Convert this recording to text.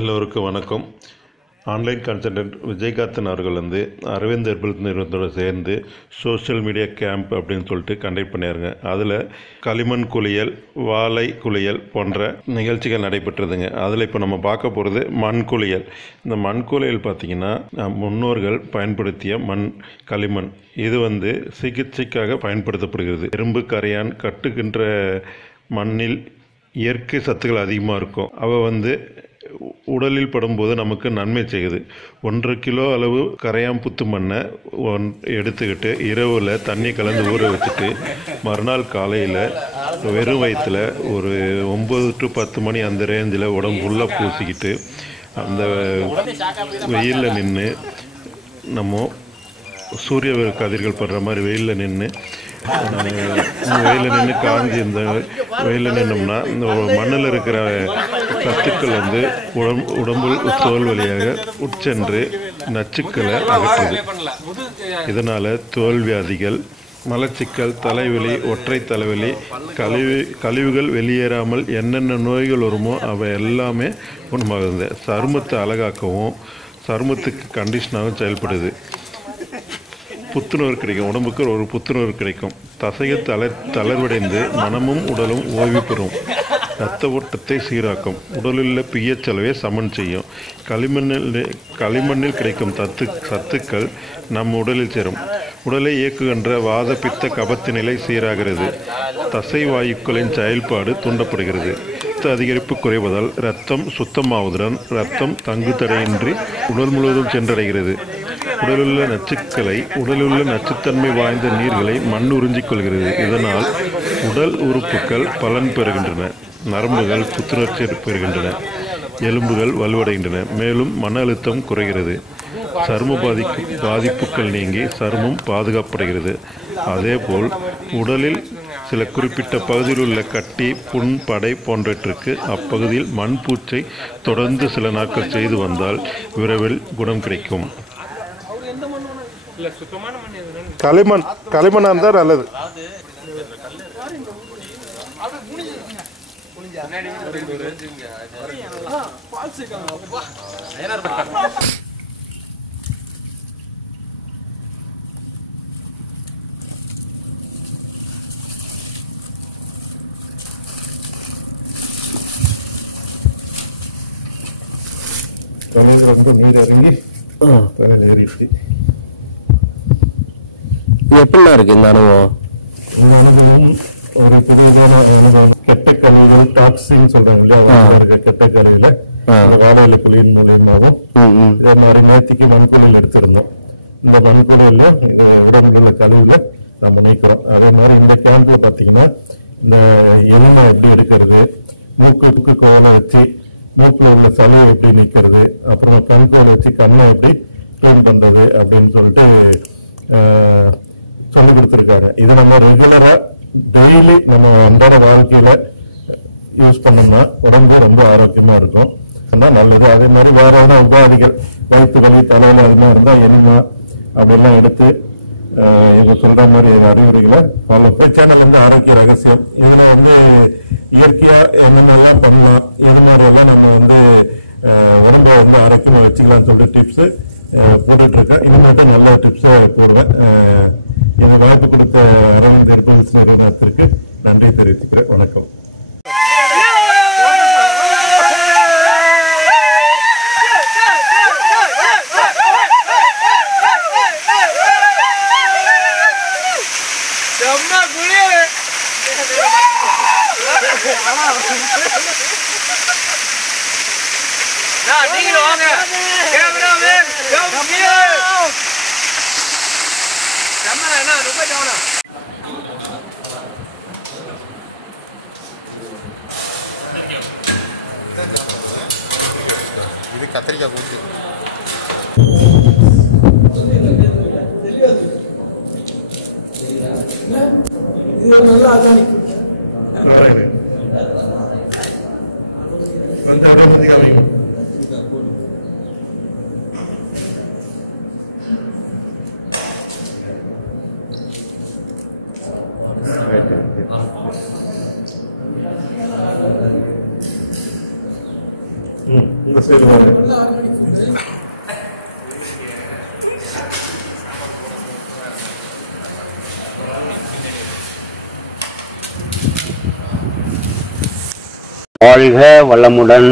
எல்லோருக்கும் வணக்கம். Online consultant Vijayakanthan அவர்கள் அரவிந்த் ஹெர்பல் நிறுவனத்தோடு சேர்ந்து சோஷியல் மீடியா கேம்ப் அப்படின்னு சொல்லிட்டு கண்டக்ட் பண்ணியாருங்க. அதில் களிமண் குளியல், வாழை குளியல் போன்ற நிகழ்ச்சிகள் நடைபெற்றதுங்க. அதில் இப்போ நம்ம பார்க்க போகிறது மண் குளியல். இந்த மண் குளியல் பார்த்திங்கன்னா முன்னோர்கள் பயன்படுத்திய களிமண். இது சிகிச்சைக்காக பயன்படுத்தப்படுகிறது. எறும்பு கரையான் கட்டுகின்ற மண்ணில் இயற்கை சத்துக்கள் அதிகமாக இருக்கும். அவ உடலில் படும்போது நமக்கு நன்மை செய்யுது. 1 கிலோ அளவு கரையான் புத்து மண்ணை எடுத்துக்கிட்டு இரவில் தண்ணி கலந்து ஊற வச்சுட்டு மறுநாள் காலையில் வெறும் வயிற்றில் ஒரு 9 to 10 மணி அந்த ரேஞ்சில் உடம்பு ஃபுல்லாக பூசிக்கிட்டு அந்த வெயிலில் நின்று நம்ம சூரிய கதிர்கள் படுற மாதிரி வெயிலில் நின்று காஞ்சி இந்த வெயிலில் நின்னோம்னா இந்த மண்ணில் இருக்கிற சத்துக்கள் உடம்பு தோல் வழியாக உட்சென்று நச்சுக்களை அகற்றுது. இதனால் தோல் வியாதிகள், மலச்சிக்கல், தலைவலி, ஒற்றை தலைவலி, கழிவுகள் வெளியேறாமல் என்னென்ன நோய்கள் வருமோ அவை எல்லாமே குணமாகுது. சருமத்தை அழகாக்கவும் சருமத்துக்கு கண்டிஷனாகவும் செயல்படுது. புத்துணர்வு கிடைக்கும். உடம்புக்கு ஒரு புத்துணர்வு கிடைக்கும். தசைகள் தளர்வடைந்து மனமும் உடலும் ஓய்வு பெறும். இரத்த ஓட்டத்தை சீராக்கும். உடலுள்ள pH அளவை சமன் செய்யும். களிமண்ணில் கிடைக்கும் சத்துக்கள் நம் உடலில் சேரும். உடலை இயக்குகின்ற வாத பித்த கபத்து நிலை சீராகிறது. தசை வாயுக்களின் செயல்பாடு தூண்டப்படுகிறது. இரத்த அதிகரிப்பு குறைவதால் இரத்தம் சுத்தமாவதுடன் இரத்தம் தங்குதடையின்றி உடல் முழுவதும் சென்றடைகிறது. உடலுள்ள நச்சுத்தன்மை வாய்ந்த நீர்களை மண் உறிஞ்சிக் கொள்கிறது. இதனால் உடல் உறுப்புகள் பலன் பெறுகின்றன. நரம்புகள் புத்துணர்ச்சி பெறுகின்றன. எலும்புகள் வலுவடைகின்றன. மேலும் மன அழுத்தம் குறைகிறது. சரும பாதிப்புகள் நீங்கி சருமம் பாதுகாக்கப்படுகிறது. அதேபோல் உடலில் சில குறிப்பிட்ட பகுதியில் உள்ள கட்டி, புண், படை போன்றவற்றுக்கு அப்பகுதியில் மண் பூச்சை தொடர்ந்து சில நாட்கள் செய்து வந்தால் விரைவில் குணம் கிடைக்கும். களிமண்ணா இருந்தால் நல்லது. நீர் இறங்கி ஏறிடுச்சு. எப்படிலாம் இருக்கு இந்த அனுபவம்? இந்த அனுபவம் ஒரு புதியதான அனுபவம். கெட்ட கழிவுகள், டாக்ஸின் சொல்றாங்க இல்லையா, கெட்ட கழிவுல வாழையில குளியின் மூலியமாகவும் இதே மாதிரி நேர்த்திக்கு மண்குளியல் எடுத்திருந்தோம். இந்த மண்குளியல்ல இது உடம்புல உள்ள கழிவுல நம்ம நீக்கிறோம். அதே மாதிரி இந்த கேம்ப்ல பாத்தீங்கன்னா இந்த எலும்பை எப்படி எடுக்கிறது, மூக்கு கோலை வச்சு மூக்குல உள்ள சளியை எப்படி நீக்கிறது, அப்புறம் கண்கோலை வச்சு கண்ணை எப்படி கிளீன் பண்றது அப்படின்னு சொல்லிட்டு சொல்லி கொடுத்துருக்காங்க. இதை நம்ம ரெகுலரா டெய்லி நம்ம அன்றாட வாழ்க்கையில யூஸ் பண்ணோம்னா உடம்பு ரொம்ப ஆரோக்கியமா இருக்கும். நல்லது. அதே மாதிரி வேற ஏதாவது உபாதிகள், வயிற்று வலி, தலையில அது மாதிரி இருந்தா எனிமா அப்படிலாம் எடுத்து இவங்க சொல்ற மாதிரி அறிவுரைகளை ஃபாலோ. சேனல் ஆரோக்கிய ரகசியம். இதுல இயற்கையா என்னென்னலாம் பண்ணலாம், இது மாதிரி எல்லாம் நம்ம உடம்பை ஆரோக்கியமா வச்சுக்கலாம்னு சொல்லிட்டு டிப்ஸ் போட்டுட்டு இருக்கேன். இது மாதிரி நல்ல டிப்ஸை போடுவேன். இந்த வாய்ப்பு கொடுத்த அரவிந்த் ஹெர்பல் நிறுவனத்திற்கு நன்றி தெரிவித்துக்கிறேன். வணக்கம். இது கத்திரிக்காய் கூட்டு. இது நல்ல ஆர்கானிக். நல்லா ஆர்கானிக் ஃபுட்டு. வாழ்க வளமுடன்.